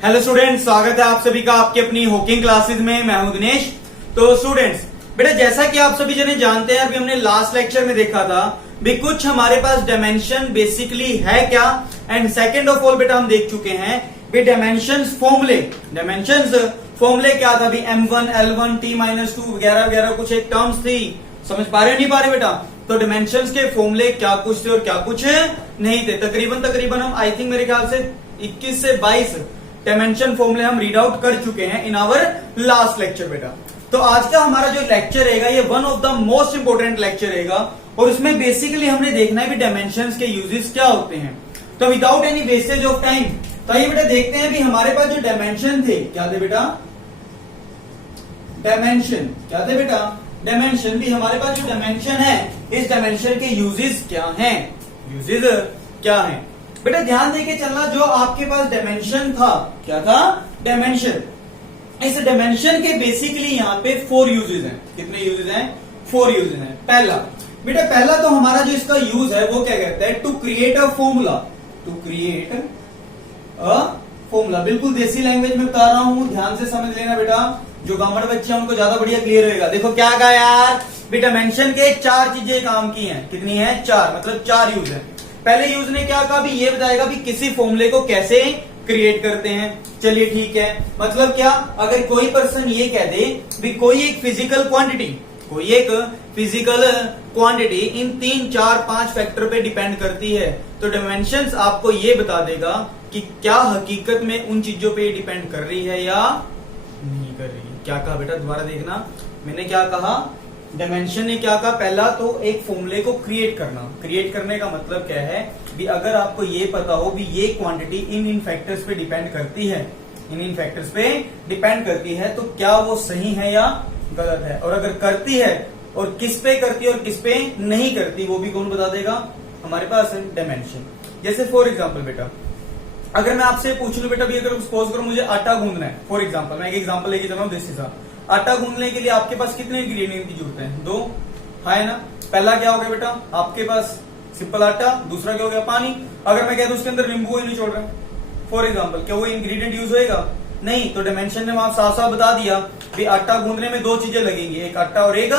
Hello students, स्वागत है आप सभी का आपके अपनी हॉकिंग क्लासेस में। मैं हूं दिनेश। तो स्टूडेंट्स, बेटा जैसा कि आप सभी जने जानते हैं, अभी हमने लास्ट लेक्चर में देखा था भी कुछ हमारे पास डायमेंशन बेसिकली है क्या, एंड सेकंड ऑफ ऑल बेटा हम देख चुके हैं भी डायमेंशंस फॉर्मूले क्या था भी M1 L1 T-2 वगैरह वगैरह कुछ एक टर्म्स थी। समझ पा रहे हो नहीं पा रहे बेटा? तो डायमेंशंस के फॉर्मूले क्या कुछ थे और क्या कुछ नहीं थे। तकरीबन हम आई थिंक मेरे ख्याल से 21 से 22 डायमेंशन फॉर्मूले हम रीड आउट कर चुके हैं इन आवर लास्ट लेक्चर बेटा। तो आज का हमारा जो लेक्चर रहेगा ये one of the most important lecture रहेगा और इसमें बेसिकली हमने देखना है भी डायमेंशंस के यूजेस क्या होते हैं। तो without any wastage of time तो ये बेटा देखते हैं भी हमारे पास जो डायमेंशन थे क्या थे बेटा। डायमेंशन क्या थे बेटा? डायमेंशन भी हमारे पास जो डायमेंशन है इस डायमेंशन के यूजेस क्या हैं, यूजेस क्या हैं बेटा। ध्यान देके चलना, जो आपके पास डायमेंशन था क्या था? डायमेंशन। इस डायमेंशन के बेसिकली यहाँ पे 4 यूजेस हैं। कितने यूजेस हैं? 4 यूजेस हैं। पहला तो हमारा जो इसका यूज है वो क्या कहता है? To create a formula. To create a formula. बिल्कुल देसी लैंग्वेज में बता रहा हूं, ध्यान से समझ लेना बेटा। जो गांवड़ बच्चे हैं उनको ज्यादा बढ़िया क्लियर होगा। देखो क्या कहा यार भी डायमेंशन के 4 चीजें काम की हैं। कितनी है? 4, मतलब 4 यूज है। पहले यूज ने क्या कहा भी ये बताएगा भी किसी फॉर्मूले को कैसे क्रिएट करते हैं। चलिए ठीक है, मतलब क्या, अगर कोई पर्सन ये कह दे भी कोई एक फिजिकल क्वांटिटी इन 3, 4, 5 फैक्टर पे डिपेंड करती है, तो डायमेंशंस आपको ये बता देगा कि क्या हकीकत में उन चीजों पे डिपेंड कर रही है या नहीं कर रही है। क्या कहा बेटा? दोबारा देखना, मैंने क्या कहा? डायमेंशन ने क्या कहा? पहला तो एक फॉर्मूले को क्रिएट करना। क्रिएट करने का मतलब क्या है भी अगर आपको ये पता हो भी ये क्वांटिटी इन फैक्टर्स पे डिपेंड करती है, इन फैक्टर्स पे डिपेंड करती है, तो क्या वो सही है या गलत है, और अगर करती है और किस पे करती है और किस पे नहीं करती वो भी कौन बता देगा? हमारे पास है डायमेंशन। जैसे फॉर एग्जाम्पल बेटा, अगर मैं आपसे पूछ लूं बेटा भी अगर सपोज करो मुझे आटा गूंदना है, फॉर एग्जाम्पल मैं एक एग्जाम्पल लेके चल रहा हूं देसी सा। आटा गूंदने के लिए आपके पास कितने इंग्रेडिएंट की जरूरत है? 2 है ना। पहला क्या हो गया बेटा आपके पास? सिंपल आटा। दूसरा क्या हो गया? पानी। अगर मैं कह दूं उसके अंदर नींबू ही नहीं छोड़ रहा फॉर एग्जाम्पल, क्या वो इंग्रेडिएंट यूज होएगा? नहीं। तो डायमेंशन ने वहां साफ साफ बता दिया कि आटा गूंदने में 2 चीजें लगेंगी, एक आटा और एक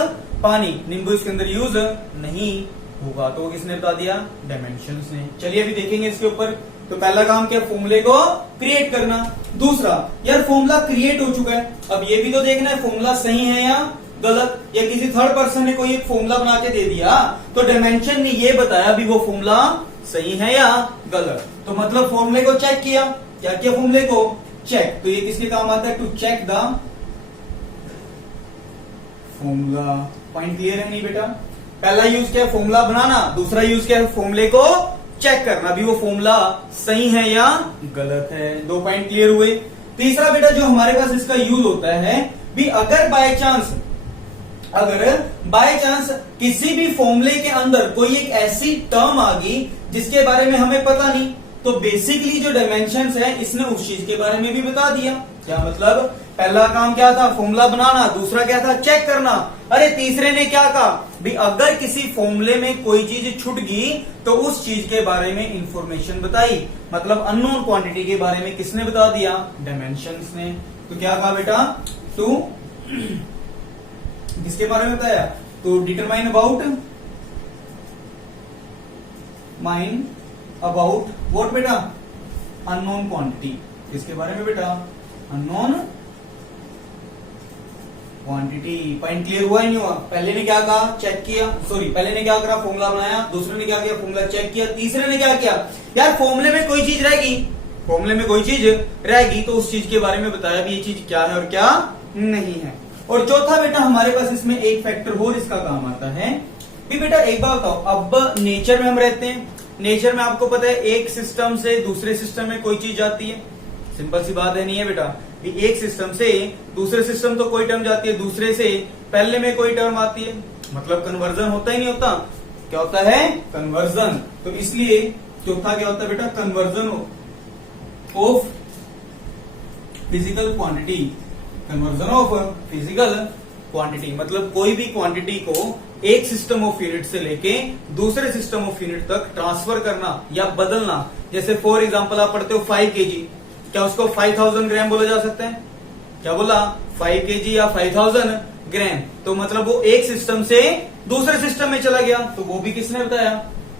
पानी। नींबू इसके अंदर यूज नहीं होगा। तो किसने बता दिया? डायमेंशंस ने। चलिए अभी देखेंगे इसके ऊपर। तो पहला काम क्या? फॉर्मूले को क्रिएट करना। दूसरा, यार फॉर्मूला क्रिएट हो चुका है, अब ये भी तो देखना है फॉर्मूला सही है या गलत, या किसी थर्ड पर्सन ने कोई एक फॉर्मूला बना के दे दिया तो डायमेंशन ने ये बताया भी वो फॉर्मूला सही है या गलत। तो मतलब फॉर्मूले को चेक किया। क्या किया? फॉर्मूले को चेक। तो ये किसके काम आता है? To check the formula. Point clear है नहीं बेटा? पहला यूज क्या है? फॉर्मूला बनाना। दूसरा यूज क्या है? फॉर्मूले को चेक करना भी वो फॉर्मूला सही है या गलत है। 2 पॉइंट क्लियर हुए। तीसरा बेटा जो हमारे पास इसका यूज होता है भी अगर बाय चांस किसी भी फॉर्मूले के अंदर कोई एक ऐसी टर्म आ गई जिसके बारे में हमें पता नहीं, तो बेसिकली जो डायमेंशंस है इसने उस चीज के बारे में भी बता दिया। क्या मतलब? पहला काम क्या था? फॉर्मूला बनाना। दूसरा क्या था? चेक करना। अरे तीसरे ने क्या कहा भी अगर किसी फॉर्मूले में कोई चीज छूट गई तो उस चीज के बारे में इंफॉर्मेशन बताई, मतलब अननोन क्वांटिटी के बारे में किसने बता दिया? डायमेंशंस ने। तो क्या कहा बेटा? टू किसके बारे में बताया? तो डिटरमाइन अबाउट व्हाट बेटा? Unknown quantity. किसके बारे में बेटा? Unknown quantity. पॉइंट क्लियर हुआ ही नहीं हुआ? पहले ने क्या कहा? चेक किया। पहले ने क्या करा? फॉर्मूला बनाया। दूसरे ने क्या किया? फॉर्मूला चेक किया। तीसरे ने क्या किया? यार फॉर्मूले में कोई चीज रहेगी तो उस चीज के बारे में बताया भी ये चीज क्या है और क्या नहीं है। और चौथा बेटा हमारे पास इसमें एक फैक्टर और इसका काम आता है भी बेटा एक बात बताओ, अब नेचर में हम रहते हैं, नेचर में आपको पता है एक सिस्टम से दूसरे सिस्टम में कोई चीज जाती है। सिंपल सी बात है नहीं है बेटा? एक सिस्टम से दूसरे सिस्टम तो कोई टर्म जाती है, दूसरे से पहले में कोई टर्म आती है, मतलब कन्वर्जन होता ही नहीं होता। क्या होता है? कन्वर्जन। तो इसलिए चौथा क्या होता है बेटा? Conversion of physical quantity. Conversion of physical quantity मतलब कोई भी क्वांटिटी को एक सिस्टम ऑफ यूनिट से लेके दूसरे सिस्टम ऑफ यूनिट तक ट्रांसफर करना या बदलना। जैसे फॉर एग्जांपल आप पढ़ते हो 5 kg, क्या उसको 5000 ग्राम बोला जा सकता है? क्या बोला? 5 kg या 5000 ग्राम। तो मतलब वो एक सिस्टम से दूसरे सिस्टम में चला गया, तो वो भी किसने बताया?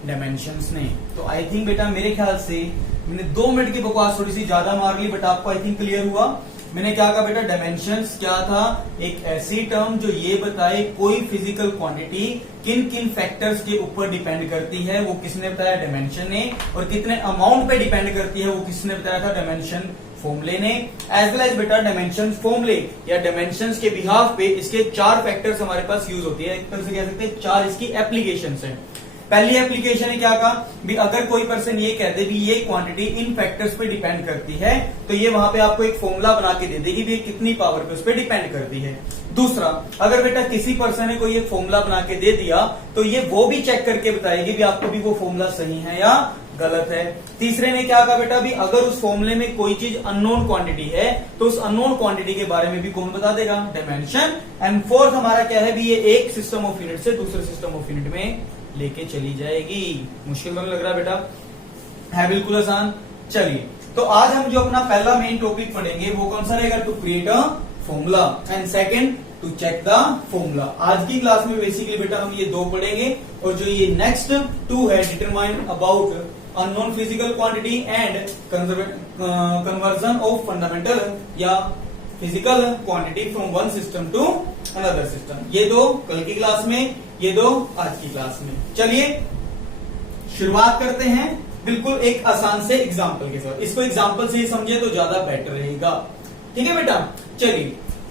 डायमेंशंस ने। तो आई थिंक बेटा मेरे ख्याल से मैंने 2 मिनट की बकवास थोड़ी सी ज्यादा मार ली, बट आपको आई थिंक क्लियर हुआ। मैंने क्या कहा बेटा? डायमेंशंस क्या था? एक ऐसी टर्म जो ये बताए कोई फिजिकल क्वांटिटी किन किन फैक्टर्स के ऊपर डिपेंड करती है, वो किसने बताया? डायमेंशन ने। और कितने अमाउंट पे डिपेंड करती है, वो किसने बताया था? डायमेंशन फॉर्मूले ने। एज वेल एज बेटा डायमेंशन फॉर्मूले या डायमेंशंस के बिहाफ पे इसके 4 फैक्टर्स हमारे पास यूज होती है। एक तरह से कह सकते हैं 4 इसकी एप्लीकेशन है। पहली एप्लीकेशन है क्या कहा भी, अगर कोई पर्सन ये कह दे भी ये क्वांटिटी इन फैक्टर्स पे डिपेंड करती है, तो ये वहां पे आपको एक फॉर्मूला बना के दे देगी भी कितनी पावर पे उस पे डिपेंड करती है। दूसरा, अगर बेटा किसी पर्सन ने कोई एक फॉर्मूला बना के दे दिया, तो ये वो भी चेक करके बताएगी भी आपको भी वो फॉर्मूला सही है या गलत है। तीसरे ने क्या कहा बेटा भी, अगर उस फॉर्मूले में कोई चीज अननोन क्वांटिटी है, तो उस अननोन क्वांटिटी के बारे में भी कौन बता देगा? डायमेंशन। एंड फोर्थ हमारा क्या है भी, ये एक सिस्टम ऑफ यूनिट से दूसरे सिस्टम ऑफ यूनिट में लेके चली जाएगी। मुश्किल तो नहीं लग रहा बेटा? है बिल्कुल आसान। चलिए, तो आज हम जो अपना पहला मेन टॉपिक पढ़ेंगे वो कौन सा रहेगा? To create a formula and second to check the formula. आज की क्लास में बेसिकली बेटा हम ये 2 पढ़ेंगे, और जो ये नेक्स्ट 2 है, determine about unknown physical quantity and conversion of fundamental या physical quantity from one system to another system. ये 2 कल की क्लास में, ये 2 आज की क्लास में। चलिए शुरुआत करते हैं बिल्कुल एक आसान से एग्जांपल के साथ। इसको एग्जांपल से ही समझे तो ज्यादा बेटर रहेगा। ठीक है बेटा? चलिए,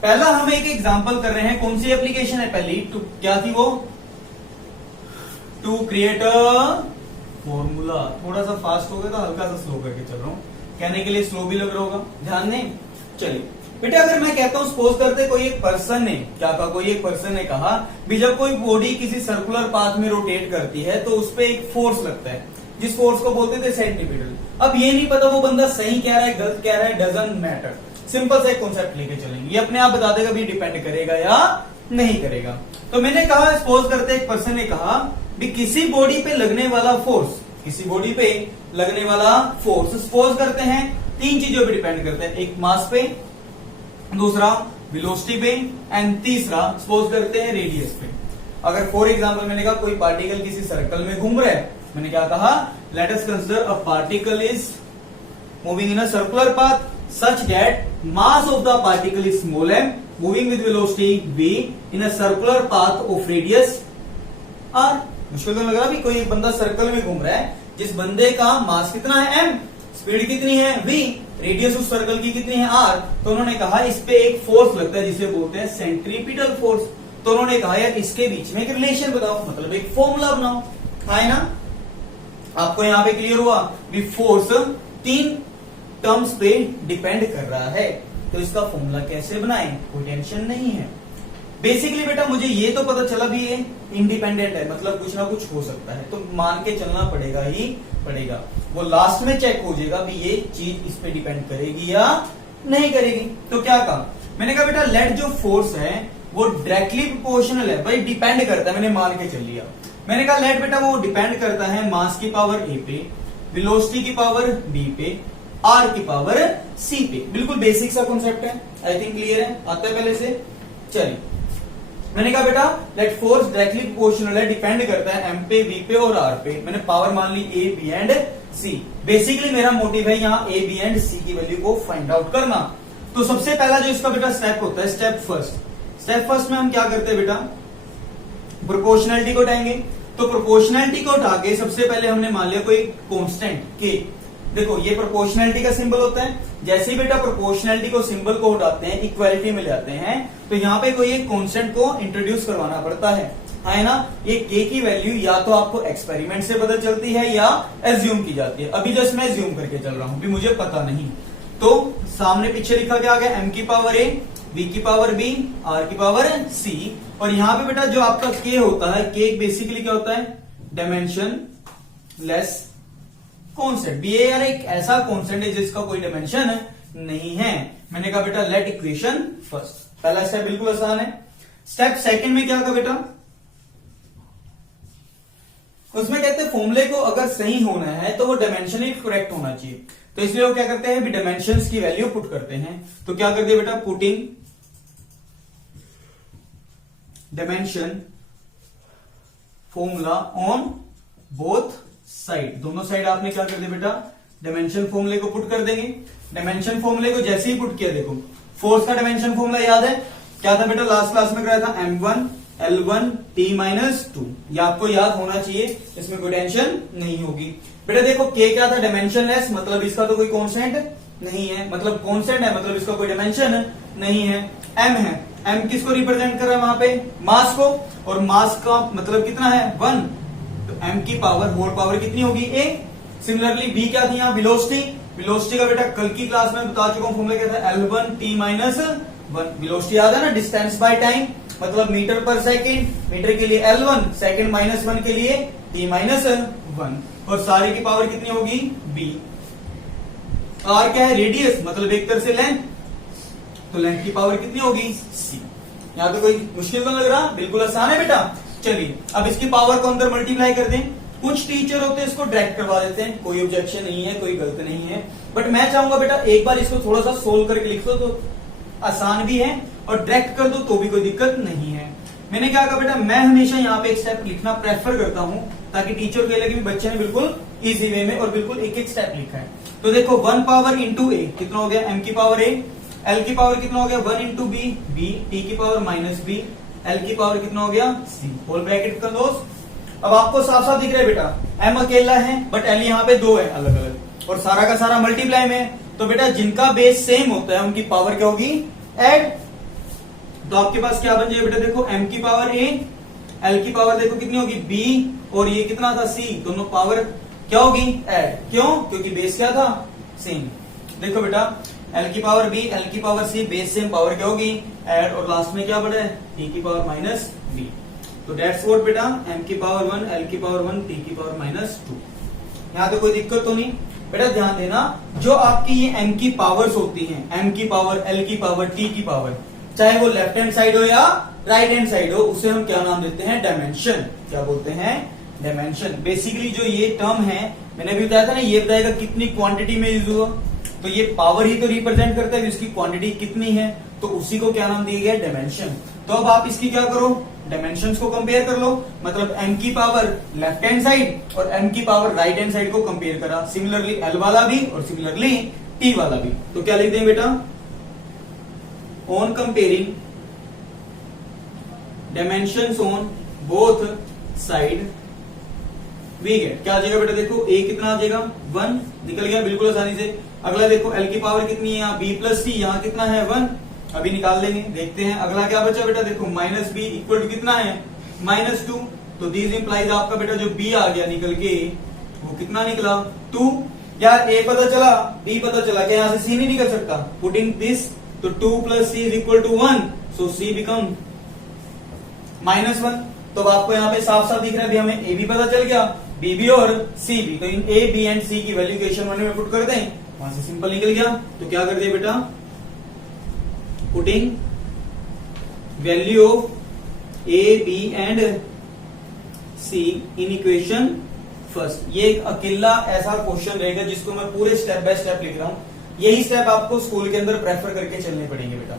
पहला हम एक एग्जांपल कर रहे हैं। कौन सी एप्लीकेशन है पहली? क्या थी वो? To create a formula. थोड़ा सा फास्ट हो गया था, हल्का सा स्लो करके चल रहा हूं, कहने के लिए स्लो भी लग रहा होगा, ध्यान दें। चलिए बेटा, अगर मैं कहता हूं सपोज करते कोई एक पर्सन ने क्या कहा, कोई एक पर्सन ने कहा भी जब कोई बॉडी किसी सर्कुलर पाथ में रोटेट करती है तो उस पर एक फोर्स लगता है, जिस फोर्स को बोलते थे सेंट्रीपिटल। अब ये नहीं पता वो बंदा सही कह रहा है गलत कह रहा है, डजंट मैटर। सिंपल सा एक कॉन्सेप्ट लेके चलेंगे, ये अपने आप बता देगा भी डिपेंड करेगा या नहीं करेगा। तो मैंने कहा सपोज करते एक पर्सन ने कहा भी किसी बॉडी पे लगने वाला फोर्स, किसी बॉडी पे लगने वाला फोर्स सपोज करते हैं 3 चीजों पे डिपेंड करता है। एक मास पे, दूसरा वेलोसिटी पे, एंड तीसरा सपोज करते हैं रेडियस पे। अगर फॉर एग्जांपल मैंने कहा कोई पार्टिकल किसी सर्कल में घूम रहा है, मैंने क्या कहा? Let us consider a particle is moving in a circular path such that mass of the particle is small m moving with velocity v in a circular path of radius r। मुश्किल तो लग रहा भी कोई एक बंदा circle में घूम रहा है, जिस बंदे का मास कितना है m, स्पीड कितनी है v, रेडियस उस सर्कल की कितनी है r। तो उन्होंने कहा इस पे एक फोर्स लगता है जिसे बोलते हैं सेंट्रीपिटल फोर्स। तो उन्होंने कहा यार इसके बीच में एक रिलेशन बताओ, मतलब एक फॉर्मूला बनाओ। है ना? आपको यहां पे क्लियर हुआ भी फोर्स 3 टर्म्स पे डिपेंड कर रहा है, तो इसका फॉर्मूला कैसे बनाएं? कोई टेंशन नहीं है। बेसिकली बेटा मुझे ये तो पता चला भी ये इंडिपेंडेंट है, मतलब कुछ ना कुछ हो सकता है, तो मान के चलना पड़ेगा ही पड़ेगा। वो लास्ट में चेक हो जाएगा भी ये चीज इस पे डिपेंड करेगी या नहीं करेगी। तो क्या कहा मैंने? कहा बेटा लेट जो फोर्स है वो डायरेक्टली प्रोपोर्शनल है, भाई डिपेंड करता है, मैंने मान के चल लिया। मैंने कहा लेट बेटा वो डिपेंड करता है मास की पावर ए पे, वेलोसिटी की पावर बी पे, आर की पावर सी पे। बिल्कुल बेसिक सा कॉन्सेप्ट है, आई थिंक क्लियर है, आता है पहले से। चलिए मैंने कहा बेटा लेट फोर्स डायरेक्टली प्रोपोर्शनल है, डिपेंड करता है एम पे, वी पे और आर पे। मैंने पावर मान ली ए, बी एंड सी। बेसिकली मेरा मोटिव है यहाँ ए, बी एंड सी की वैल्यू को फाइंड आउट करना। तो सबसे पहला जो इसका बेटा स्टेप होता है, स्टेप फर्स्ट में हम क्या करते हैं बेटा? प्रोपोर्शनलिटी को उठाएंगे। तो प्रोपोर्शनलिटी को उठा के सबसे पहले हमने मान लिया कोई कॉन्स्टेंट के। देखो ये प्रोपोर्शनलिटी का सिंबल होता है, जैसे ही बेटा प्रोपोर्शनलिटी को सिंबल को उठाते हैं इक्वालिटी में ले आते हैं, तो यहाँ पे कोई एक कांस्टेंट को इंट्रोड्यूस करवाना पड़ता है ना? ये के की वैल्यू या तो आपको एक्सपेरिमेंट से पता चलती है या एज्यूम की जाती है। अभी जस्ट मैं एज्यूम करके चल रहा हूं भी मुझे पता नहीं। तो सामने पीछे लिखा क्या आ गया? एम की पावर ए, बी की पावर बी, आर की पावर सी। और यहाँ पे बेटा जो आपका के होता है, के बेसिकली क्या होता है? Dimension less constant. बी यार एक ऐसा कॉन्स्टेंट है जिसका कोई डायमेंशन नहीं है। मैंने कहा बेटा लेट इक्वेशन फर्स्ट, पहला स्टेप बिल्कुल आसान है। स्टेप सेकंड में क्या होगा बेटा? उसमें कहते हैं फॉर्मूले को अगर सही होना है तो वो डायमेंशनली करेक्ट होना चाहिए। तो इसलिए वो क्या करते हैं, डायमेंशंस की वैल्यू पुट करते हैं। तो क्या कर दिया बेटा, putting dimension formula on both side, दोनों साइड आपने क्या कर दिया बेटा, डायमेंशन फॉर्मूले को पुट कर देंगे। डायमेंशन फॉर्मूले को जैसे ही पुट किया, देखो फोर्स का डायमेंशन फॉर्मूला याद है क्या था बेटा, लास्ट क्लास में कराया था, m1 L1 T - 2। ये आपको याद होना चाहिए, इसमें कोई टेंशन नहीं होगी बेटा। देखो k क्या था, डायमेंशनलेस, मतलब इसका तो कोई कांस्टेंट नहीं है, मतलब कांस्टेंट है मतलब इसका कोई डायमेंशन नहीं है। m है, m किसको रिप्रेजेंट कर रहा है वहां पे, मास को, और मास का मतलब कितना है 1, तो m की पावर होल पावर कितनी होगी a। सिमिलरली b क्या थी यहाँ, वेलोसिटी, वेलोसिटी का बेटा कल की क्लास में बता चुका हूं फॉर्मूला क्या था, L1 T - 1। वेलोसिटी याद है ना, डिस्टेंस बाय टाइम, मतलब मीटर पर सेकेंड, मीटर के लिए L1, सेकेंड -1 के लिए T - 1, और सारे की पावर कितनी होगी b। r क्या है, रेडियस, मतलब एक तरह से लेंथ, तो लेंथ की पावर कितनी होगी c। यहां तो कोई मुश्किल तो लग रहा, बिल्कुल आसान है बेटा। चलिए अब इसकी पावर को अंदर मल्टीप्लाई कर दें। कुछ टीचर होते हैं इसको डायरेक्ट करवा देते हैं, कोई ऑब्जेक्शन नहीं है, कोई गलत नहीं है, बट मैं चाहूंगा बेटा एक बार इसको थोड़ा सा सोल्व करके लिख दो, तो आसान भी है, और डायरेक्ट कर दो तो भी कोई दिक्कत नहीं है। मैंने क्या कहा बेटा, मैं हमेशा यहाँ पे एक स्टेप लिखना प्रेफर करता हूं, ताकि टीचर को लगे कि बच्चे ने बिल्कुल इजी वे में और बिल्कुल एक एक स्टेप लिखा है। तो देखो 1 पावर इंटू a कितना हो गया, m की पावर a, l की पावर कितना हो गया 1 इंटू b, b, t की पावर -b, l की पावर कितना हो गया c, होल ब्रैकेट कर दो। अब आपको साफ साफ दिख रहा है बेटा, m अकेला है बट l यहाँ पे 2 है अलग अलग, और सारा का सारा मल्टीप्लाई में, तो बेटा जिनका बेस सेम होता है उनकी पावर क्या होगी, ऐड। तो आपके पास क्या बन जाएगा बेटा, देखो m की पावर a, l की पावर देखो कितनी होगी b, और ये कितना था c, दोनों पावर क्या होगी ऐड। क्यों, क्योंकि बेस क्या था सेम। देखो बेटा l की पावर b, l की power c, base same, power क्या होगी ऐड, और लास्ट में क्या बढ़ा है t की पावर -b। तो डेट्स व्हाट बेटा, m की पावर 1, l की पावर 1, t की पावर -2। यहाँ तो कोई दिक्कत तो नहीं बेटा। ध्यान देना, जो आपकी ये m की पावर्स होती हैं, m की पावर, l की पावर, t की पावर, चाहे वो लेफ्ट हैंड साइड हो या राइट हैंड साइड हो, उसे हम क्या नाम देते हैं, डायमेंशन। क्या बोलते हैं, डायमेंशन। बेसिकली जो ये टर्म है, मैंने भी बताया था ना, ये बताएगा कितनी क्वांटिटी में यूज हुआ, तो ये पावर ही तो रिप्रेजेंट करता है, इसकी क्वांटिटी कितनी है, तो उसी को क्या नाम दिया गया, डायमेंशन। तो अब आप इसकी क्या करो, डायमेंशंस को कंपेयर कर लो, मतलब m की पावर लेफ्ट हैंड साइड और m की पावर राइट हैंड साइड को कंपेयर करा, सिमिलरली l वाला भी और सिमिलरली t वाला भी। तो क्या लिख दें बेटा, on comparing dimensions on both side we get, क्या आ जाएगा बेटा, देखो a कितना आ जाएगा 1, निकल गया बिल्कुल आसानी से। अगला देखो l की पावर कितनी है यहाँ b + c, यहाँ कितना है 1, अभी निकाल लेंगे, देखते हैं। अगला क्या बचा बेटा, देखो -b इक्वल टू कितना है -2, तो दिस इंप्लाइज आपका बेटा जो b आ गया निकल के, वो कितना निकला 2। यार a पता चला, b पता चला, क्या यहाँ से c नहीं निकल सकता, पुटिंग दिस, तो 2 + c = 1, सो c बिकम -1। तो आपको यहाँ पे साफ साफ दिख रहा है, हमें a भी पता चल गया, b भी और c भी, तो इन a, b एंड c की वैल्यू इक्वेशन 1 में पुट कर दें, वहां से सिंपल निकल गया। तो क्या कर दिया बेटा, putting value of a, b and c in equation first. ये एक अकेला ऐसा क्वेश्चन रहेगा जिसको मैं पूरे स्टेप बाय स्टेप लिख रहा हूं, यही स्टेप आपको स्कूल के अंदर प्रेफर करके चलने पड़ेंगे बेटा,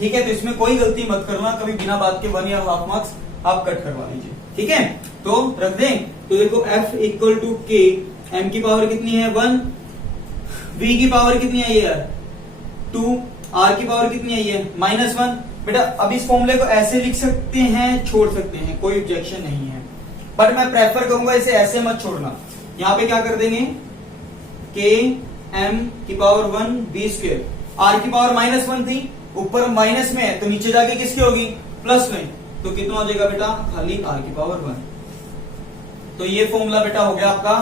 ठीक है। तो इसमें कोई गलती मत करना, कभी बिना बात के 1 या हाफ मार्क्स आप कट करवा लीजिए, ठीक है। तो रख दें, तो देखो f = k, m की पावर कितनी है 1, v की पावर कितनी आई है 2, r की पावर कितनी आई है -1। बेटा अब इस फॉर्मूले को ऐसे लिख सकते हैं, छोड़ सकते हैं, कोई ऑब्जेक्शन नहीं है, बट मैं प्रेफर करूंगा इसे ऐसे मत छोड़ना। यहाँ पे क्या कर देंगे, k m की पावर 1 b², r की पावर -1 थी, ऊपर माइनस में है तो नीचे जाके किसकी होगी प्लस में, तो कितना हो जाएगा बेटा, खाली r की पावर 1। तो ये फॉर्मूला बेटा हो गया आपका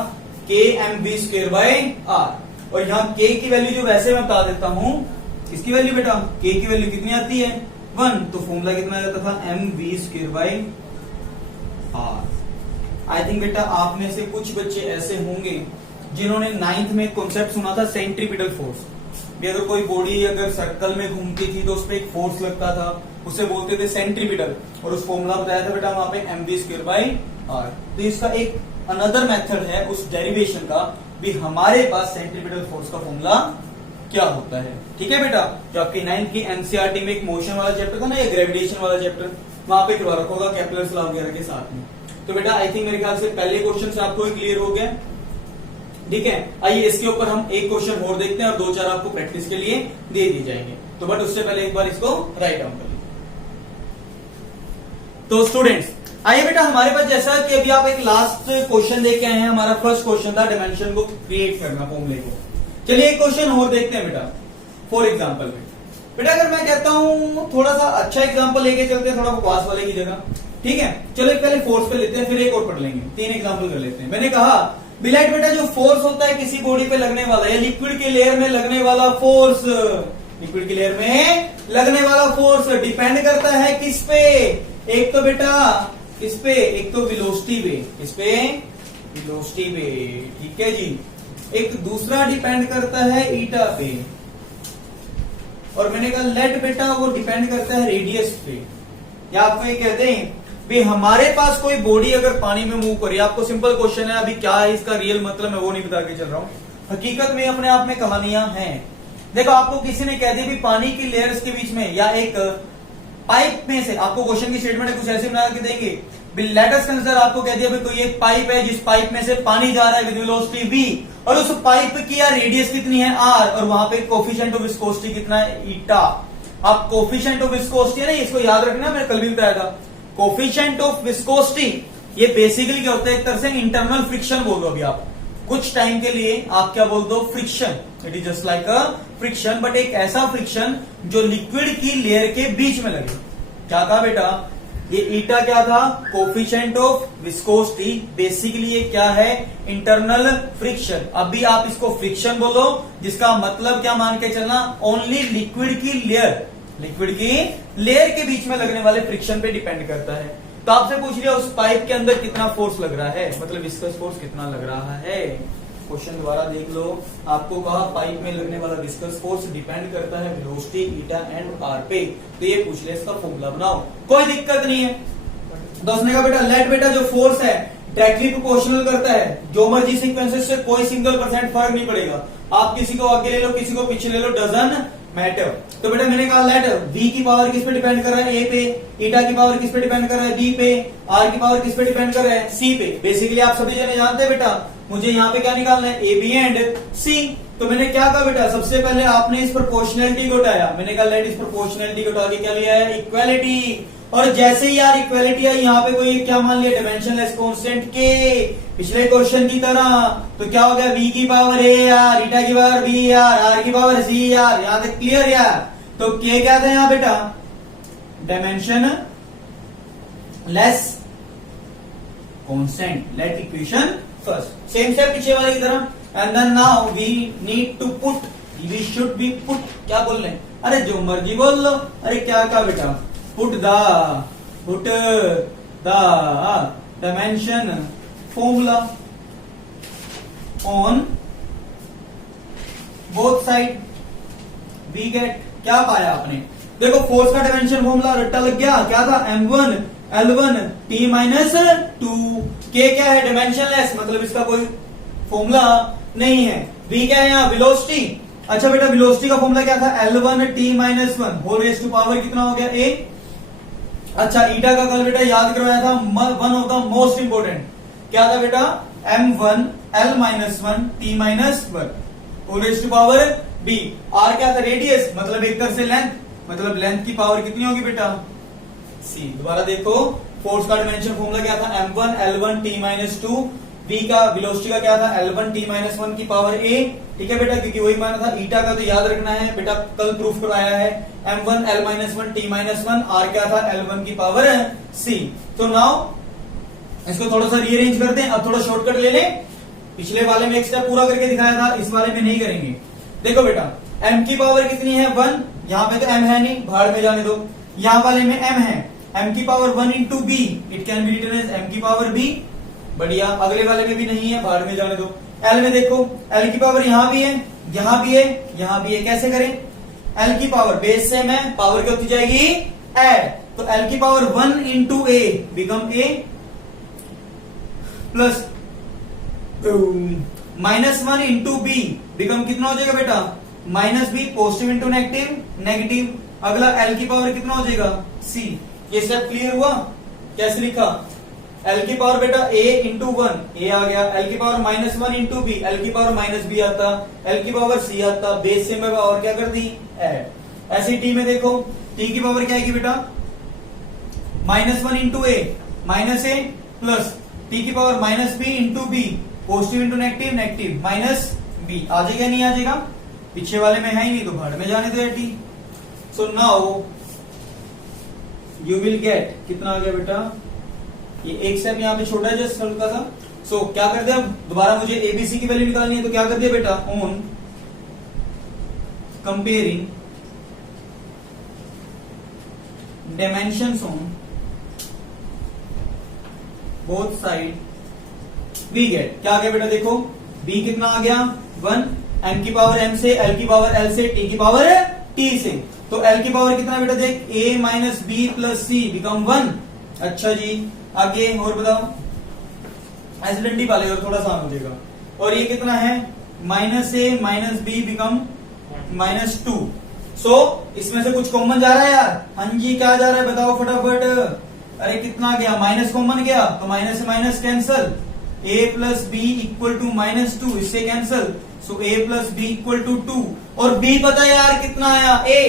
kmv²/r, और यहाँ k की वैल्यू जो वैसे मैं बता देता हूं, इसकी वैल्यू बेटा k की वैल्यू कितनी आती है 1, तो फॉर्मूला कितना आ जाता था mv²/r। आई थिंक बेटा आप में से कुछ बच्चे ऐसे होंगे जिन्होंने 9th में कॉन्सेप्ट सुना था सेंट्रीपिटल फोर्स। भी अगर कोई बॉडी अगर सर्कल में घूमती थी तो उस पर एक फोर्स लगता था, उसे बोलते थे सेंट्रीपिटल, और उस फॉर्मूला बताया था बेटा वहां पे mv²/r। तो इसका एक अनदर मेथड है उस डेरिवेशन का, भी हमारे पास सेंट्रीपिटल फोर्स का फॉर्मूला क्या होता है। ठीक है बेटा, जो आपकी 9th की एनसीईआरटी में एक मोशन वाला चैप्टर था ना, या ग्रेविटेशन वाला चैप्टर, वहां पे करवा रखा होगा केपलर्स लॉ वगैरह के साथ में। तो बेटा आई थिंक मेरे ख्याल से पहले क्वेश्चन से आपको क्लियर हो गया। ठीक है, आइए इसके ऊपर हम एक क्वेश्चन और देखते हैं और 2-4 आपको प्रैक्टिस के लिए दे दिए जाएंगे। तो बट उससे पहले एक बार इसको राइट डाउन कर लीजिए। तो स्टूडेंट्स आइए बेटा, हमारे पास जैसा कि अभी आप एक लास्ट क्वेश्चन देख के आए हैं, हमारा फर्स्ट क्वेश्चन था डायमेंशन को क्रिएट करना फॉर्मूले को। चलिए एक क्वेश्चन और देखते हैं बेटा। फॉर एग्जांपल में बेटा अगर मैं कहता हूं थोड़ा सा अच्छा एग्जांपल लेके चलते हैं, थोड़ा बकवास वाले की जगह। ठीक है, चलो पहले फोर्स पे लेते हैं, फिर एक और पढ़ लेंगे, 3 एग्जांपल कर लेते हैं। मैंने कहा बिलाइट बेटा जो फोर्स होता है किसी बॉडी पे लगने वाला या लिक्विड की लेयर में लगने वाला फोर्स, लिक्विड की लेयर में लगने वाला फोर्स डिपेंड करता है किस पे? एक तो बेटा किस पे? एक तो वेलोसिटी पे, किस पे? वेलोसिटी पे। ठीक है जी। एक दूसरा डिपेंड करता है ईटा पे, और मैंने कहा लेट बेटा वो डिपेंड करता है रेडियस पे। या आपको ये कहते हैं भी हमारे पास कोई बॉडी अगर पानी में मूव करी, आपको सिंपल क्वेश्चन है, अभी क्या है इसका रियल मतलब मैं वो नहीं बता के चल रहा हूं, हकीकत में अपने आप में कहानियां हैं। देखो आपको किसी ने कह दिया भी पानी की लेयर्स के बीच में या एक पाइप में से, आपको क्वेश्चन की स्टेटमेंट कुछ ऐसे बना के देंगे, लेट अस कंसीडर, आपको कह दिया भाई कोई एक पाइप है जिस पाइप में से पानी जा रहा है विद वेलोसिटी v, और उस पाइप की यार रेडियस कितनी है r, और वहां पे कोफिशिएंट ऑफ विस्कोसिटी कितना है ईटा। आप कोफिशिएंट ऑफ विस्कोसिटी है ना, इसको याद रखना, मैंने कल भी बताया था। कोफिशिएंट ऑफ विस्कोसिटी ये बेसिकली क्या होता है, एक तरह से इंटरनल फ्रिक्शन बोल दो। अभी आप कुछ टाइम के लिए आप क्या बोल दो, friction. It is just like a friction, but एक ऐसा फ्रिक्शन जो लिक्विड की लेयर के बीच में लगे। क्या कहा बेटा, ये ईटा क्या था, कोफिशिएंट ऑफ विस्कोसिटी, बेसिकली ये क्या है, इंटरनल फ्रिक्शन। अभी आप इसको फ्रिक्शन बोलो, जिसका मतलब क्या मान के चलना, ओनली लिक्विड की लेयर, लिक्विड की लेयर के बीच में लगने वाले फ्रिक्शन पे डिपेंड करता है। तो आपसे पूछ लिया उस पाइप के अंदर कितना फोर्स लग रहा है, मतलब विस्कस फोर्स कितना लग रहा है। क्वेश्चन दोबारा देख लो, आपको कहा पाइप में लगने वाला विस्कस फोर्स डिपेंड करता है वेलोसिटी ईटा एंड आर पे। तो ये पूछ ले, इसका फॉर्मूला बनाओ, कोई दिक्कत नहीं है। तो उसने कहा बेटा लेट बेटा जो फोर्स है डायरेक्टली प्रोपोर्शनल करता है, जो मर्जी सीक्वेंसेस से कोई सिंगल % फर्क नहीं पड़ेगा। आप किसी को आगे ले लो, किसी को पीछे ले लो, डजन मैटर। तो बेटा मैंने कहा लेट v की पावर किस पे डिपेंड कर रहा है, a पे, ईटा की पावर किस पे डिपेंड कर रहा है, b पे, r की पावर किस पे डिपेंड कर रहा है, c पे। बेसिकली आप सभी जने जानते हैं बेटा मुझे यहाँ पे क्या निकालना है, a b एंड c। तो मैंने क्या कहा बेटा, सबसे पहले आपने इस प्रोपोर्शनैलिटी को उठाया, मैंने कहा लेट इस प्रोपोर्शनैलिटी को उठा के क्या लिया है, इक्वालिटी। और जैसे ही यार इक्वालिटी है, यहाँ पे कोई क्या मान लिया, डायमेंशनलेस कांस्टेंट के, पिछले क्वेश्चन की तरह। तो क्या हो गया, v की पावर a यार, ईटा की पावर b यार, r की पावर c यार, यहाँ तक क्लियर यार। तो k क्या था यहाँ बेटा, dimensionless constant. Let equation first, same step पीछे वाले की तरह। And then now we need to put, we should be put, क्या बोल रहे हैं, अरे जो मर्जी बोल लो। अरे क्या कहा बेटा, put the dimension formula on both side, we get. क्या पाया आपने, देखो फोर्स का डायमेंशन फॉर्मूला रट्टा लग गया, क्या था, m1 L1 T minus 2। K क्या है, डायमेंशनलेस, मतलब इसका कोई फॉर्मूला नहीं है। V क्या है यहाँ, वेलोसिटी। अच्छा बेटा वेलोसिटी का फॉर्मूला क्या था, L1 T minus 1 whole raise to power कितना हो गया, a। अच्छा ईटा का कल बेटा याद करवाया था, one of the most important क्या था बेटा, m1 L minus 1 T minus 1 whole raise to power b। r क्या था, रेडियस, मतलब एक तरह से लेंथ, मतलब लेंथ की पावर कितनी होगी बेटा, c। दोबारा देखो, फोर्स का डायमेंशन फॉर्मूला क्या था, m1 L1 T minus 2, v का वेलोसिटी का क्या था, L1 T माइनस 1 की पावर a। ठीक है बेटा, क्योंकि वही माना था। ईटा का तो याद रखना है बेटा, कल प्रूफ करवाया है, m1 L minus 1 T minus 1, r क्या था, L1 की पावर c। तो नाउ इसको थोड़ा सा रीअरेंज करते हैं, अब थोड़ा शॉर्टकट ले लें। पिछले वाले में एक स्टेप पूरा करके दिखाया था, इस वाले में नहीं करेंगे। देखो बेटा m की पावर कितनी है, 1, यहाँ पे तो m है नहीं, भाड़ में जाने दो। यहाँ वाले में m है, m की power 1 into b, it can be written as m की पावर b। बढ़िया, अगले वाले में भी नहीं है, भाड़ में जाने दो। l में देखो, l की पावर यहाँ भी है, यहाँ भी है, यहाँ भी है, कैसे करें, l की पावर बेस सेम है, पावर क्या होती जाएगी, ऐड। तो l की power 1 into a become a plus -1 into be become कितना हो जाएगा बेटा, -b, positive into negative negative. अगला l की पावर कितना हो जाएगा, c। ये सब क्लियर हुआ? कैसे लिखा, l की पावर बेटा a इंटू 1, a आ गया, l की पावर -1 इंटू बी, l की पावर -b आता, l की पावर c आता, बेस से मैं पावर क्या कर दी, ऐड। ऐसे t में देखो, t की पावर क्या आएगी बेटा, -1 into a, minus a plus t की power -b into b, positive into negative negative, minus b। आ जाएगा नहीं आ जाएगा, पीछे वाले में है ही नहीं तो भाड़ में जाने दो T. So now you will get, कितना आ गया बेटा, ये एक स्टेप यहाँ पे छोटा है जस्ट हल्का सा। सो क्या कर दिया, दोबारा मुझे एबीसी की वैल्यू निकालनी है, तो क्या कर दिया बेटा, on comparing dimensions on both side we get, क्या आ गया बेटा, देखो b कितना आ गया 1, m की पावर m से, l की पावर l से, t की पावर t से। तो l की पावर कितना बेटा, देख a minus b plus c become 1। अच्छा जी, आगे और बताओ, ऐसे डंडी पाले और थोड़ा सा हो जाएगा। और ये कितना है, -a माइनस बी बिकम -2। सो इसमें से कुछ कॉमन जा रहा है यार, हाँ जी क्या जा रहा है बताओ फटाफट। अरे कितना गया, माइनस कॉमन गया तो माइनस से minus cancel, a plus b equal to -2, इससे cancel. So a plus b equal to 2। और b पता है यार कितना आया, a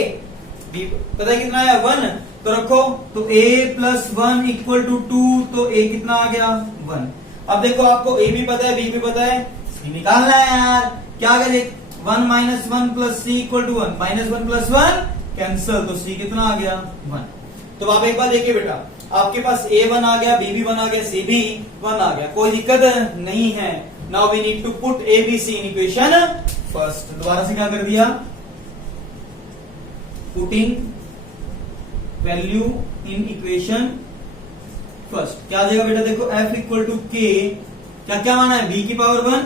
b पता है कितना आया 1, तो रखो, तो a प्लस 1 इक्वल टू 2, तो a कितना आ गया 1। अब देखो आपको a भी पता है b भी पता है, c निकालना है यार। क्या करें, 1 minus 1 plus c equal to 1, -1 plus 1 cancel, तो c कितना आ गया 1। तो आप एक बार देखिए बेटा, आपके पास a1 आ गया, b1 आ गया, c1 आ गया, कोई दिक्कत नहीं है। Now we need to put a b c in equation first. दोबारा से क्या कर दिया, putting value in equation first. क्या आ जाएगा बेटा, देखो f इक्वल टू k, क्या क्या माना है, b की पावर 1,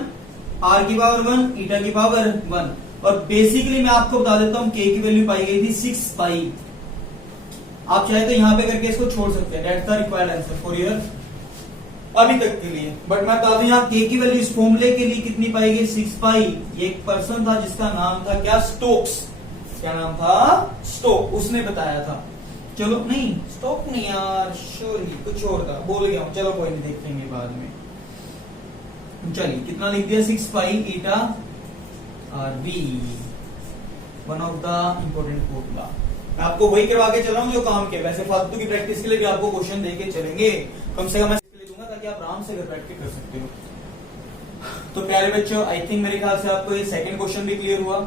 r की पावर 1, ईटा की पावर 1। और बेसिकली मैं आपको बता देता हूं k की वैल्यू पाई गई थी 6 पाई। आप चाहे तो यहां पे करके इसको छोड़ सकते हैं, that's the required answer for your अभी तक के लिए। बट मैं बता दूं यहाँ k की वैल्यू इस फॉर्मूले के लिए कितनी पाई गई, 6 पाई। ये एक पर्सन था जिसका नाम था क्या, स्टोक्स। क्या नाम था, स्टोक, उसने बताया था। चलो नहीं स्टोक नहीं यार, श्योर ही कुछ और था, बोल गया हूं, चलो कोई नहीं, देखेंगे बाद में। चलिए कितना लिख दिया, 6 pi eta r b, one of the important formula. मैं आपको वही करवा के चल रहा हूँ जो काम के, वैसे फालतू की प्रैक्टिस के लिए भी आपको क्वेश्चन देके चलेंगे, कम से कम मैं इसके लिए दूंगा ताकि आप आराम से घर बैठ के कर सकते हो। तो प्यारे बच्चों, आई थिंक मेरे ख्याल से आपको ये सेकंड क्वेश्चन भी क्लियर हुआ,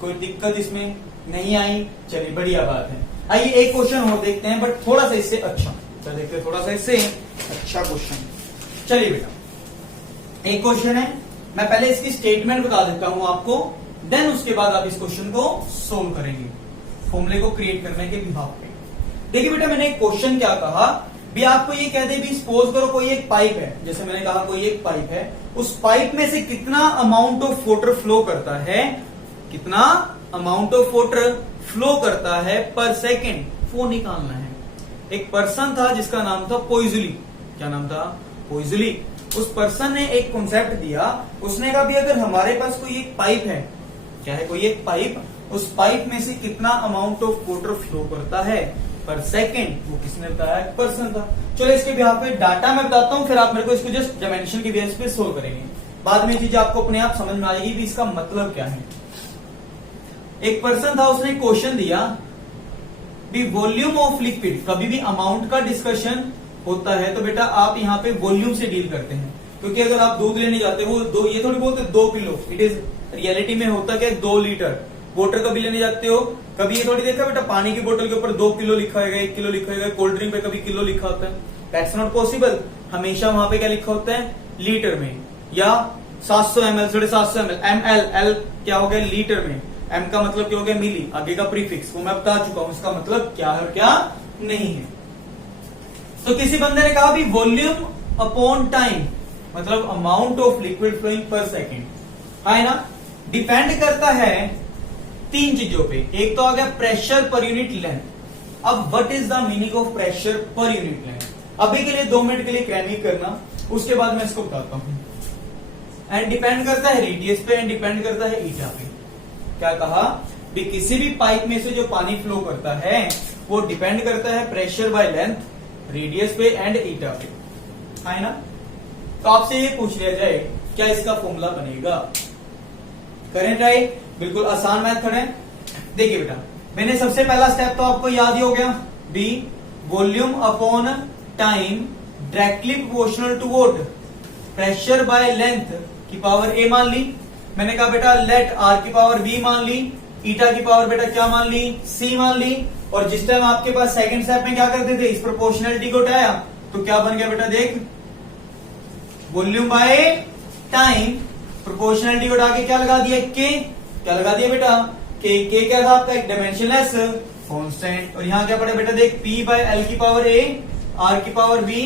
कोई दिक्कत इसमें नहीं आई। चलिए बढ़िया बात है। आइए एक क्वेश्चन और देखते हैं, बट थोड़ा सा इससे अच्छा, चल देखते हैं थोड़ा सा इससे अच्छा क्वेश्चन। चलिए बेटा एक क्वेश्चन है, मैं पहले इसकी स्टेटमेंट बता देता हूं आपको, देन उसके बाद आप इस क्वेश्चन को सोल्व करेंगे फॉर्मूले को क्रिएट करने के बिहाफ पे। देखिए बेटा मैंने एक क्वेश्चन क्या कहा, भी आपको ये कह दे भी सपोज करो कोई एक पाइप है, जैसे मैंने कहा कोई एक पाइप है, उस पाइप में से कितना अमाउंट ऑफ वाटर फ्लो करता है, कितना अमाउंट ऑफ वाटर फ्लो करता है पर सेकेंड, वो निकालना है। एक पर्सन था जिसका नाम था पोइजली। क्या नाम था, पोइजली। उस पर्सन ने एक कॉन्सेप्ट दिया, उसने कहा भी अगर हमारे पास कोई एक पाइप है, क्या है कोई एक पाइप, उस पाइप में से कितना अमाउंट ऑफ वाटर फ्लो करता है पर सेकेंड, वो किसने बताया, पर्सन था। चलो इसके बिहाफ पे डाटा मैं बताता हूं, फिर आप मेरे को इसको जस्ट डायमेंशन की बेस पे सोल्व करेंगे। बाद में चीज आपको अपने आप समझ में आएगी भी इसका मतलब क्या है। एक पर्सन था, उसने क्वेश्चन दिया भी वॉल्यूम ऑफ लिक्विड, कभी भी अमाउंट का डिस्कशन होता है तो बेटा आप यहाँ पे वॉल्यूम से डील करते हैं, क्योंकि अगर आप दूध लेने जाते हो दो, ये थोड़ी बोलते 2 किलो, इट इज रियलिटी में होता क्या 2 लीटर। वाटर कभी लेने जाते हो, कभी ये थोड़ी देखा बेटा पानी की बोतल के ऊपर 2 किलो लिखा है, 1 किलो लिखा है, कोल्ड ड्रिंक पे कभी किलो लिखा होता है, दैट्स नॉट पॉसिबल। हमेशा वहां पे क्या लिखा होता है, लीटर में, या 700 ml, 750 ml, ml, एल क्या हो गया लीटर में, m का मतलब क्या हो गया मिली, आगे का प्रीफिक्स वो मैं बता चुका हूं, इसका मतलब क्या है और क्या नहीं है। तो किसी बंदे ने कहा भी वॉल्यूम अपॉन टाइम, मतलब amount of liquid flowing per second, है ना, डिपेंड करता है 3 चीजों पे। एक तो आ गया प्रेशर पर यूनिट लेंथ। अब what is the meaning of pressure per unit length, अभी के लिए 2 मिनट के लिए क्रैमिक करना, उसके बाद मैं इसको बताता हूं। एंड डिपेंड करता है रेडियस पे एंड डिपेंड करता है ईटा पे। क्या कहा भी किसी भी पाइप में से जो पानी फ्लो करता है वो डिपेंड करता है प्रेशर बाय लेंथ, रेडियस पे एंड ईटा पे, है ना। तो आपसे ये पूछ लिया जाए क्या इसका फॉर्मूला बनेगा, करें ट्राई। बिल्कुल आसान मेथड है। देखिए बेटा, मैंने सबसे पहला स्टेप तो आपको याद ही हो गया, b volume upon time directly proportional to what, pressure by length की पावर ए मान ली। मैंने कहा बेटा लेट आर की पावर बी मान ली, ईटा की पावर बेटा क्या मान ली, सी मान ली। और जिस टाइम आपके पास सेकंड स्टेप में क्या करते थे, इस प्रोपोर्शनलिटी को उठाया तो क्या बन गया बेटा, देख वॉल्यूम बाय टाइम, प्रोपोर्शनलिटी को उठा के क्या लगा दिया, के। क्या लगा दिया बेटा, के क्या था आपका, एक डायमेंशनलेस कांस्टेंट। और यहां क्या पड़ा बेटा, देख पी बाय एल की पावर ए, आर की पावर बी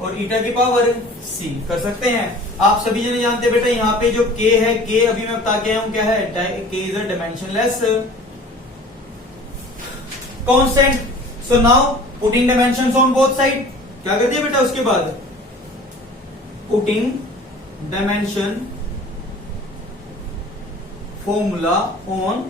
और ईटा की पावर सी। कर सकते हैं। आप सभी जने जानते हैं बेटा यहाँ पे जो के है, के अभी मैं बता के आया हूं क्या है, के is a dimensionless constant. So now putting dimensions on both side, क्या कर दिया बेटा उसके बाद, putting dimension formula on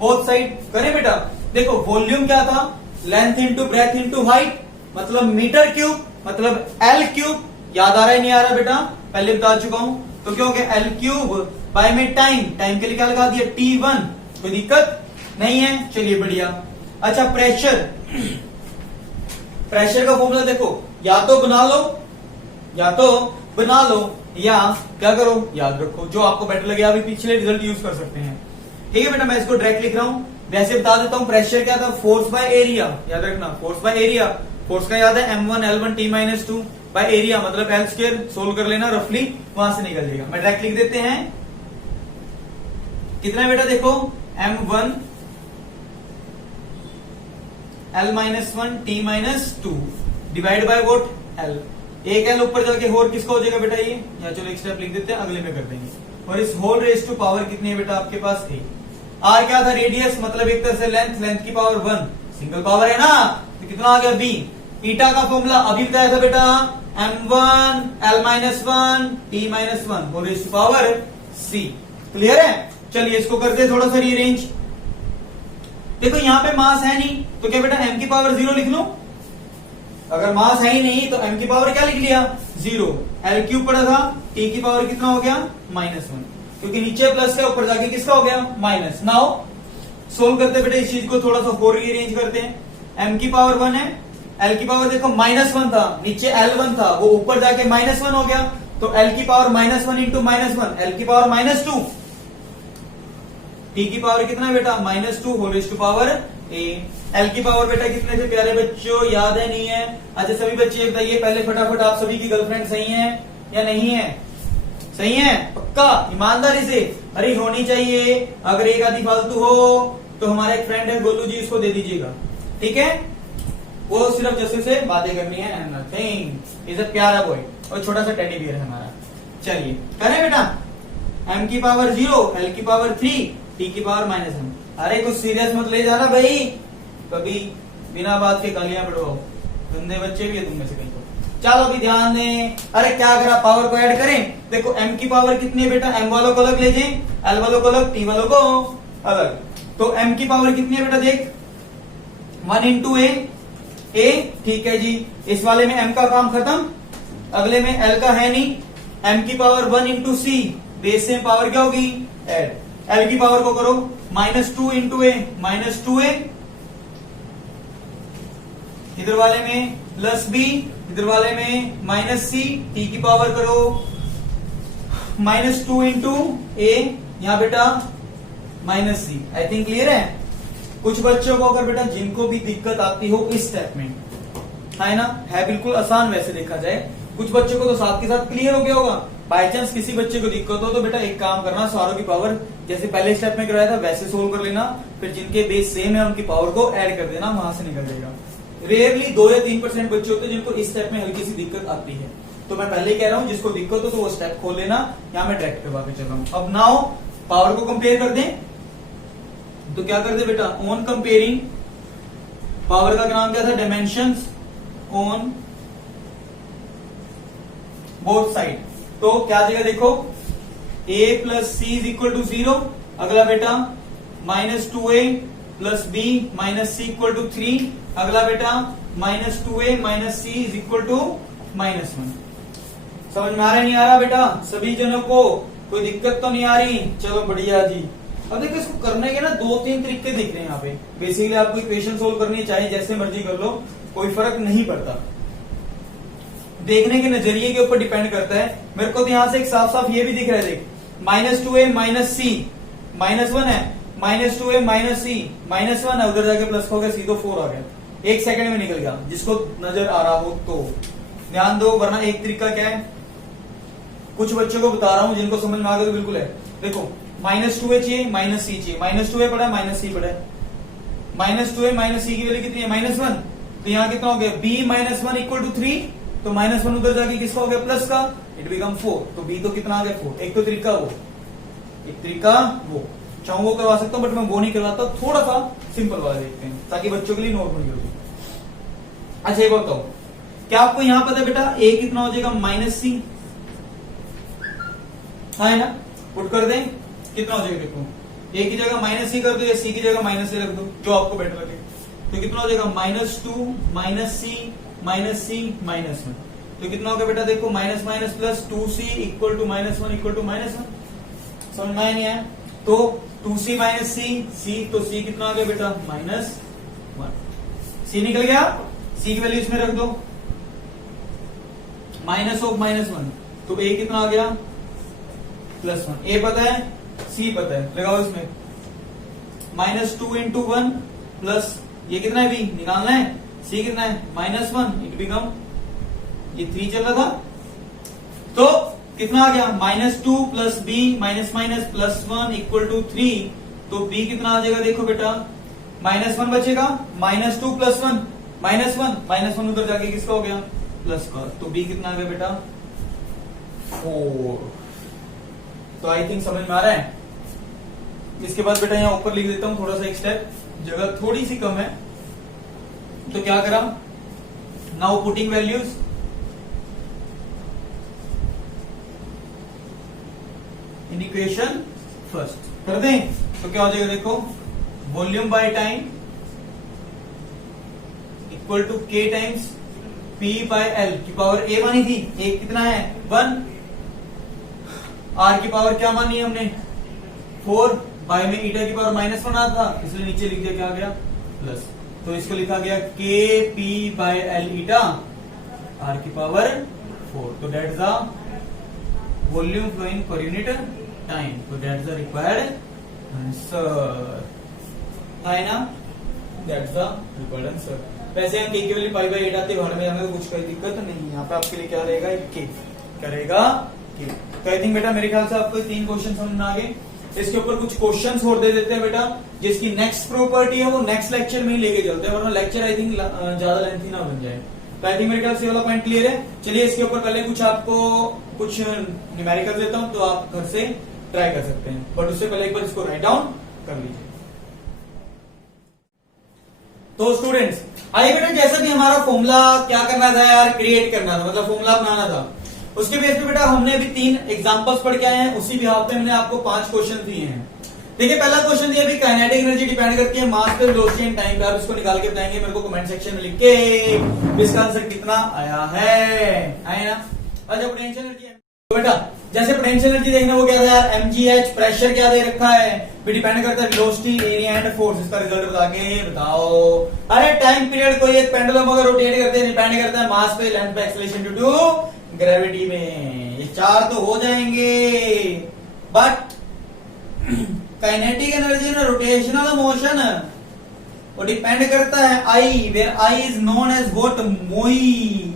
both side. करें बेटा, देखो वॉल्यूम क्या था, length into breadth into height, मतलब मीटर क्यूब, मतलब एल क्यूब। याद आ रहा है नहीं आ रहा बेटा, पहले बता चुका हूं। तो क्या हो गया, एल क्यूब बाय में टाइम, टाइम के लिए क्या लगा दिया, T1। कोई दिक्कत नहीं है, चलिए बढ़िया। अच्छा प्रेशर, प्रेशर का फॉर्मूला देखो, या तो बना लो, या तो बना लो, या क्या करो याद रखो, जो आपको बेटर लगे। अभी पिछले रिजल्ट यूज कर सकते हैं। ठीक है बेटा, मैं इसको डायरेक्ट लिख रहा हूं, वैसे बता देता हूं। प्रेशर क्या था, फोर्स बाय एरिया, याद रखना फोर्स बाय एरिया। फोर्स का याद है M1 L1 T-2 by area, मतलब एल स्क्वायर। सोल्व कर लेना रफली, वहां से निकल जाएगा। मैं डायरेक्ट लिख देते हैं, कितना बेटा देखो, M1 L-1 T-2 divide by vote L। एक एल ऊपर जाके होल किसका हो जाएगा बेटा, ये या चलो एक स्टेप लिख देते हैं, अगले में कर देंगे। और इस होल रेस टू पावर कितनी है बेटा आपके पास, ए। आर क्या था, रेडियस, मतलब एक तरह से लेंथ, लेंथ की पावर 1, सिंगल पावर है ना, तो कितना आ गया बी। ईटा का फॉर्मूला अभी बताया था बेटा, M1 L-1 T-1 whole raise to power c. Clear है। चलिए इसको करते हैं थोड़ा सा रीअरेंज। देखो यहाँ पे मास है नहीं, तो क्या बेटा m की पावर 0 लिख लो। अगर मास है ही नहीं तो m की पावर क्या लिख लिया, 0। एल क्यूब पड़ा था, t की पावर कितना हो गया, -1, क्योंकि नीचे प्लस है, ऊपर जाके किसका हो गया, माइनस। नाउ सोल्व करते बेटा इस चीज को थोड़ा सा और रीअरेंज करते हैं। m की पावर 1 है, l की पावर देखो -1 था, नीचे L1 था, वो ऊपर जाके -1 हो गया, तो l की पावर -1 इंटू -1, l की पावर -2, t की पावर कितना है बेटा, -2 whole raise to power a। l की पावर बेटा कितने थे प्यारे बच्चों, याद है नहीं है। अच्छा सभी बच्चे बताइए पहले फटाफट, आप सभी की गर्लफ्रेंड सही है या नहीं है, सही है पक्का, ईमानदारी से। अरे होनी चाहिए, अगर एक आधी फालतू हो तो हमारा एक फ्रेंड है गोलू जी, इसको दे दीजिएगा, ठीक है। वो सिर्फ जैसे से बातें करनी है एंड नथिंग, इज अ प्यारा बॉय, और छोटा सा टेडी बियर है हमारा। चलिए करें बेटा, m की पावर 0, l की पावर 3, t की पावर -1। अरे कुछ सीरियस मत ले जाना भाई, कभी बिना बात के गालियां पड़वाओ, गंदे बच्चे भी है तुम में से कहीं तो। चलो अभी ध्यान दें। अरे क्या अगर आप पावर को ऐड करें, देखो m की पावर कितनी है बेटा, m वालों को अलग ले जाए, l वालों को अलग, t वालों को अलग, तो m की पावर कितनी है बेटा, देख 1 इंटू a, ठीक है जी। इस वाले में m का काम खत्म, अगले में l का है नहीं, m की पावर 1 इंटू सी, बेस से पावर क्या होगी, ऐड। l की पावर को करो -2 इंटू a, -2a, इधर वाले में प्लस b, इधर वाले में -c, t की पावर करो -2 इंटू a, यहां बेटा -c। आई थिंक क्लियर है। कुछ बच्चों को अगर बेटा जिनको भी दिक्कत आती हो इस स्टेप में, है ना, है बिल्कुल आसान वैसे देखा जाए, कुछ बच्चों को तो साथ के साथ क्लियर हो गया होगा। बाय चांस किसी बच्चे को दिक्कत हो तो बेटा एक काम करना, सारों की पावर जैसे पहले स्टेप में कराया था वैसे सोल्व कर लेना, फिर जिनके बेस सेम है उनकी पावर को ऐड कर देना, वहां से निकल जाएगा। रेयरली 2 या 3% बच्चे होते हैं जिनको इस स्टेप में हल्की सी दिक्कत आती है, तो मैं पहले कह रहा हूं जिसको दिक्कत हो तो वो स्टेप खोल लेना, यहां मैं डायरेक्ट करवा के चल रहा हूं। अब नाउ पावर को कंपेयर कर दें, तो क्या कर दे बेटा, ऑन कंपेयरिंग पावर का नाम क्या था, डायमेंशंस ऑन बोथ साइड। तो क्या आ जाएगा देखो, a plus c is equal to 0। अगला बेटा -2a plus b minus c equal to 3। अगला बेटा -2a minus c is equal to -1। समझ में आ रहा नहीं आ रहा बेटा सभी जनों को? कोई दिक्कत तो नहीं आ रही? चलो बढ़िया जी। अब देखो इसको करने के ना 2-3 तरीके दिख रहे हैं यहाँ पे। बेसिकली आपको इक्वेशन सोल्व करनी चाहिए, जैसे मर्जी कर लो, कोई फर्क नहीं पड़ता, देखने के नजरिए के ऊपर डिपेंड करता है। मेरे को तो यहां से एक साफ साफ ये भी दिख रहा है, देख -2a माइनस सी -1 है, -2a माइनस सी -1 है, उधर जाके प्लस हो गया, सी तो 4 आ गया, 1 सेकंड में निकल गया। जिसको नजर आ रहा हो तो ध्यान दो, वरना एक तरीका क्या है, कुछ बच्चों को बता रहा हूं जिनको समझ में आ गया तो बिल्कुल है। देखो -2a चाहिए, माइनस सी चाहिए, -2a पड़ा है, माइनस सी पड़ा है, -2a माइनस सी की वैल्यू कितनी है, -1। तो यहाँ कितना हो गया, b -1 इक्वल टू 3। तो -1 उधर जाके किसका हो गया, प्लस का, इट बिकम 4। तो b तो कितना आ गया, 4। एक तो तरीका वो, एक तरीका वो, चाहूँ वो करवा सकता हूँ, बट मैं वो नहीं करवाता, थोड़ा सा सिंपल वाला देखते हैं ताकि बच्चों के लिए नॉर्मल हो जाए। अच्छा एक बताओ, क्या आपको यहाँ पता है बेटा a कितना हो जाएगा, -c, हाँ है ना? पुट कर दें, कितना हो जाएगा देखो, a की जगह -c कर दो या c की जगह -a रख दो, जो आपको बेटर लगे। तो कितना हो जाएगा, -2 -c -1। तो कितना होगा बेटा देखो, minus minus plus 2c equal to -1 equal to -1। समझ में नहीं आया? तो 2c माइनस c, तो c कितना आ गया बेटा, -1। c निकल गया, c की वैल्यू इसमें रख दो, माइनस ऑफ -1। तो a कितना आ गया, +1। a पता है, c पता है, लगाओ इसमें, -2 इंटू 1 प्लस ये कितना है, b निकालना है, c कितना है, -1, इट बिकम, ये 3 चल रहा था, तो कितना आ गया, -2 plus b minus minus +1 equal to 3। तो b कितना आ जाएगा देखो बेटा, -1 बचेगा, -2 प्लस 1 -1 उधर जाके किसका हो गया, प्लस का। तो b कितना आ गया बेटा, 4। तो आई थिंक समझ में आ रहा है। इसके बाद बेटा यहाँ ऊपर लिख देता हूं, थोड़ा सा एक स्टेप, जगह थोड़ी सी कम है। तो क्या करा, now putting values, in equation first कर दें। तो क्या हो जाएगा देखो, volume by time equal to k times p by l की पावर a मानी थी, a कितना है 1, r की पावर क्या मानी है हमने 4, बाय में ईटा की पावर -1 आता था, इसलिए नीचे लिख दिया, क्या आ गया प्लस। तो इसको लिखा गया k p by l eta r की पावर 4। तो that is the volume flowing पर यूनिट टाइम। तो that is the required answer, है ना? That's the required answer. वैसे हम k की वैल्यू π/8 आते घर में हमें कुछ कोई दिक्कत नहीं, यहाँ पे आपके लिए क्या रहेगा, k करेगा k। तो आई थिंक बेटा मेरे ख्याल से आपको 3 क्वेश्चन समझ में आ गए। इसके ऊपर कुछ क्वेश्चंस और दे देते हैं बेटा, जिसकी नेक्स्ट प्रॉपर्टी है वो नेक्स्ट लेक्चर में ही लेके चलते हैं, वरना लेक्चर आई थिंक ज्यादा लेंथी ना बन जाए। तो आई थिंक मेरे ख्याल से वाला पॉइंट क्लियर है। चलिए इसके ऊपर पहले कुछ आपको कुछ न्यूमेरिकल देता हूं, तो आप घर से ट्राई कर सकते हैं, बट उससे पहले एक बार इसको राइट डाउन कर लीजिए। तो स्टूडेंट्स आइए बेटा, जैसा कि हमारा फॉर्मूला क्या करना था यार, क्रिएट करना था, मतलब फॉर्मूला बनाना था, उसके बेस पे बेटा हमने अभी 3 एग्जांपल्स पढ़ के आए हैं। उसी बिहाफ पे मैंने आपको 5 क्वेश्चन दिए हैं। देखिए पहला क्वेश्चन दिया, काइनेटिक एनर्जी डिपेंड करती है मास पे, वेलोसिटी एंड टाइम पे। आप इसको निकाल के बताएंगे मेरे को कमेंट सेक्शन में लिख के, इसका आंसर कितना आया है ना? अच्छा पोटेंशियल एनर्जी तो बेटा जैसे पोटेंशियल एनर्जी देखना, वो क्या था यार, mgh, प्रेशर क्या दे रखा है, फिर डिपेंड करता है वेलोसिटी, एरिया एंड फोर्स। इसका रिजल्ट बता के बताओ। अरे टाइम पीरियड, कोई एक पेंडुलम अगर रोटेट करते हैं, डिपेंड करता है मास पे, लेंथ पे, एक्सेलरेशन ड्यू टू ग्रेविटी में। ये 4 तो हो जाएंगे, बट काइनेटिक एनर्जी ना रोटेशनल मोशन, वो डिपेंड करता है I, where I is known as what, मोई,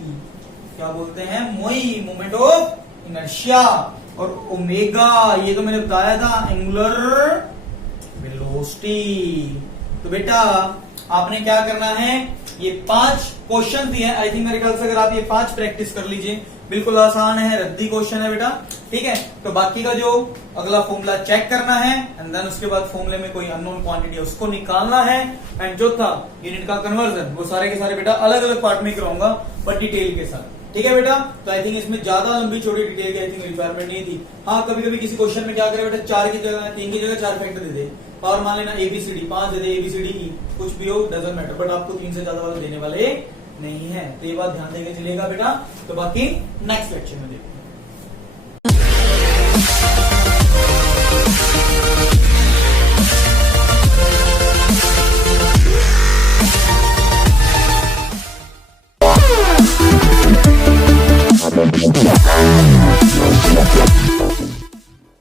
क्या बोलते हैं, मोई, मोमेंट ऑफ इनर्शिया। और ओमेगा ये तो मैंने बताया था, एंगुलर वेलोसिटी। तो बेटा आपने क्या करना है, ये 5 क्वेश्चन दिए हैं। आई थिंक मेरे ख्याल से अगर आप ये 5 प्रैक्टिस कर लीजिए, बिल्कुल आसान है, रद्दी क्वेश्चन है बेटा, ठीक है। तो बाकी का जो अगला फॉर्मूला चेक करना है, एंड देन उसके बाद फॉर्मूले में कोई अननोन क्वांटिटी है उसको निकालना है, एंड जो था यूनिट का कन्वर्जन, वो सारे के सारे बेटा अलग अलग पार्ट में कराऊंगा, बट डिटेल के साथ। ठीक है बेटा। तो आई थिंक इसमें ज्यादा लंबी छोटी डिटेल की आई थिंक रिक्वायरमेंट नहीं थी। हाँ कभी कभी किसी क्वेश्चन में क्या करे बेटा, 4 की जगह 3 की जगह 4 फैक्टर दे दे, और मान लेना एबीसीडी 5 दे दे, एबीसीडी की कुछ भी हो डजंट मैटर, बट आपको 3 से ज्यादा वाले देने वाले नहीं है। तो ये बात ध्यान देके चलिएगा बेटा। तो बाकी नेक्स्ट लेक्चर में देखते हैं।